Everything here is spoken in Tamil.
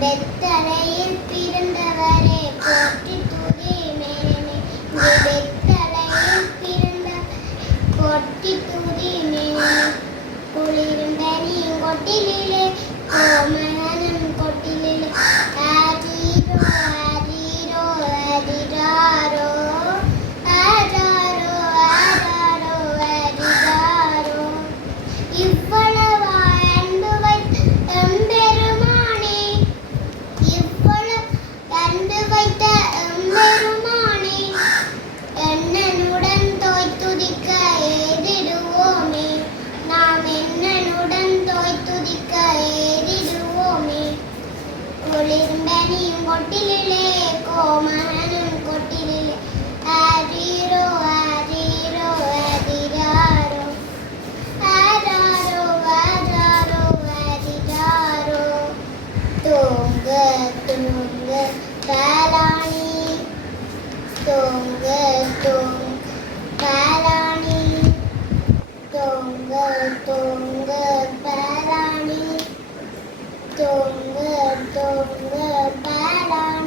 பெத்தலையில் பிறந்தவரே போற்றி துதி மேனே பெத்தலையில் பிறந்த போற்றி துதி மேனே குளிரும் பனியும் கொட்டிலே கோமகனும் கொட்டிலே ஆரீரோ ஆரீரோ ஆரிராரோ ஆராரோ ஆராரோ ஆரிராரோ இவ்வளவா அன்பு வைத்த எம்பெருமானே இவ்வளவு அன்பு வைத்த எம்பெருமானே என்னனுடன் தோய்த்துதிக்க ஏதிடுவோமே நாம் என்னனுடன் தோய்த்துதிக்க ஏதிடுவோமே குளிரும் பனியும் கொட்டிலே கோமகனும் கொட்டிலே ஆரீரோ ஆரீரோ ஆரிராரோ ஆராரோ ஆராரோ ஆரிராரோ தூங்க தூங்க பாலாணி தூங்க தூங்க பாலாணி தூங்க தூங்க பாலாணி தூங்க தூங்க பாலாணி